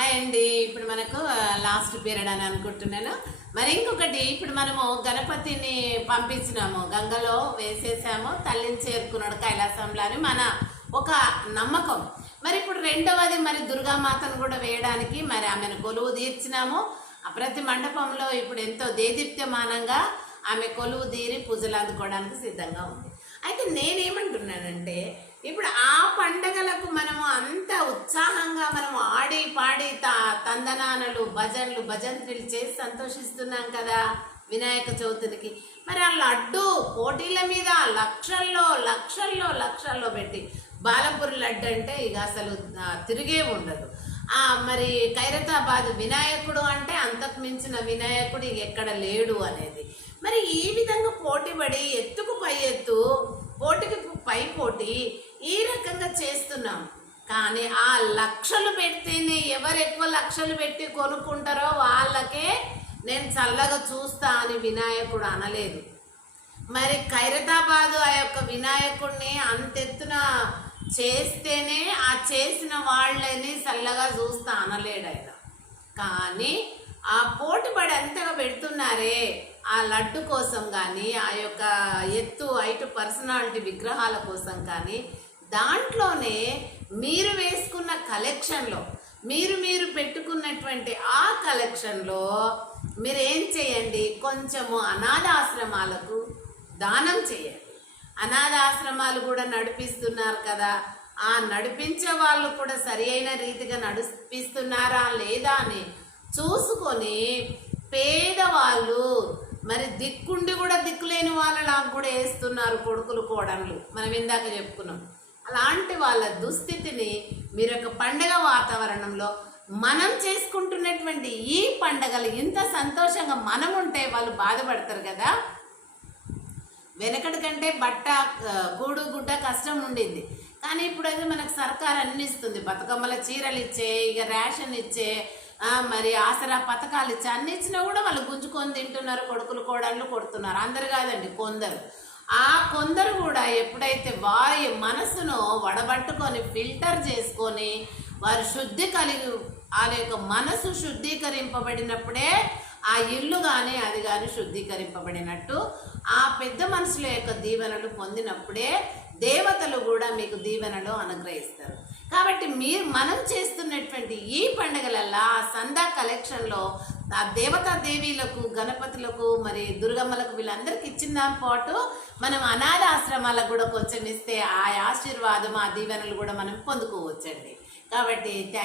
అండి ఇప్పుడు మనకు లాస్ట్ పీరియడ్ అని అనుకుంటున్నాను. మరి ఇంకొకటి, ఇప్పుడు మనము గణపతిని పంపించినాము, గంగలో వేసేసాము, తల్లిని చేరుకున్నాడు కైలాసంలో అని మన ఒక నమ్మకం. మరి ఇప్పుడు రెండవది, మరి దుర్గామాతను కూడా వేయడానికి మరి ఆమెను కొలువు తీర్చినాము. ప్రతి మండపంలో ఇప్పుడు ఎంతో దేదీప్యమానంగా ఆమె కొలువు తీరి పూజలు అందుకోవడానికి సిద్ధంగా ఉంది. అయితే నేనేమంటున్నానంటే, ఇప్పుడు ఆ పండగలకు మనము అంత ఉత్సాహంగా మనము ఆడి పాడి తందనానలు భజంత్రులు చేసి సంతోషిస్తున్నాం కదా వినాయక చవితికి. మరి ఆ లడ్డు పోటీల మీద లక్షల్లో పెట్టి బాలపూరి లడ్డు అంటే ఇక అసలు తిరిగే ఉండదు. మరి ఖైరతాబాద్ వినాయకుడు అంటే అంతకు మించిన వినాయకుడు ఎక్కడ లేడు అనేది. మరి ఈ విధంగా పోటీపడి ఎత్తుకు పై ఎత్తు, పోటీకి పై పోటీ ఈ రకంగా చేస్తున్నాం. కానీ ఆ లక్షలు పెడితేనే ఎవరు ఎక్కువ లక్షలు పెట్టి కొనుక్కుంటారో వాళ్ళకే నేను చల్లగా చూస్తా అని వినాయకుడు అనలేదు. మరి ఖైరతాబాదు ఆ యొక్క వినాయకుడిని అంతెత్తున చేస్తేనే ఆ చేసిన వాళ్ళని చల్లగా చూస్తా అనలేడు ఆయన. కానీ ఆ పోటీపడి అంతగా పెడుతున్నారే ఆ లడ్డు కోసం కానీ, ఆ యొక్క ఎత్తు హైట్ పర్సనాలిటీ విగ్రహాల కోసం కానీ, దాంట్లోనే మీరు వేసుకున్న కలెక్షన్లో మీరు పెట్టుకున్నటువంటి ఆ కలెక్షన్లో మీరు ఏం చేయండి, కొంచెము అనాథాశ్రమాలకు దానం చేయండి. అనాథాశ్రమాలు కూడా నడిపిస్తున్నారు కదా, ఆ నడిపించే వాళ్ళు కూడా సరి అయిన రీతిగా నడిపిస్తున్నారా లేదా అని చూసుకొని, పేదవాళ్ళు మరి దిక్కుండి కూడా దిక్కులేని వాళ్ళలాగా కూడా వేస్తున్నారు కొడుకులు కోడళ్ళు, మనం ఇందాక చెప్పుకున్నాం. అలాంటి వాళ్ళ దుస్థితిని మీరు ఒక పండగ వాతావరణంలో మనం చేసుకుంటున్నటువంటి ఈ పండగలు ఇంత సంతోషంగా మనం ఉంటే వాళ్ళు బాధపడతారు కదా. వెనకటి కంటే బట్ట గూడు గుడ్డ కష్టం ఉండింది, కానీ ఇప్పుడైతే మనకు సర్కార్ అన్ని ఇస్తుంది. బతుకమ్మల చీరలు ఇచ్చే, ఇక రేషన్ ఇచ్చే, మరి ఆసరా పథకాలు ఇచ్చే, అన్ని ఇచ్చినా కూడా వాళ్ళు గుంజుకొని తింటున్నారు, కొడుకులు కోడళ్ళు కొడుతున్నారు. అందరు కాదండి, కొందరు. ఆ కొందరు కూడా ఎప్పుడైతే వారి మనసును వడబట్టుకొని ఫిల్టర్ చేసుకొని వారు శుద్ధి కలిగి, ఆ యొక్క మనసు శుద్ధీకరింపబడినప్పుడే ఆ ఇల్లు కానీ అది కానీ శుద్ధీకరింపబడినట్టు, ఆ పెద్ద మనుషుల యొక్క దీవెనలు పొందినప్పుడే దేవతలు కూడా మీకు దీవెనలు అనుగ్రహిస్తారు. కాబట్టి మనం చేస్తున్నటువంటి ఈ పండుగలల్లో ఆ సందా కలెక్షన్లో ఆ దేవతా దేవీలకు, గణపతులకు, మరి దుర్గమ్మలకు వీళ్ళందరికీ ఇచ్చిన పాటు మనం అనాథ ఆశ్రమాలకు కూడా కొంచెం ఇస్తే ఆ ఆశీర్వాదం, ఆ దీవెనలు కూడా మనం పొందుకోవచ్చండి. కాబట్టి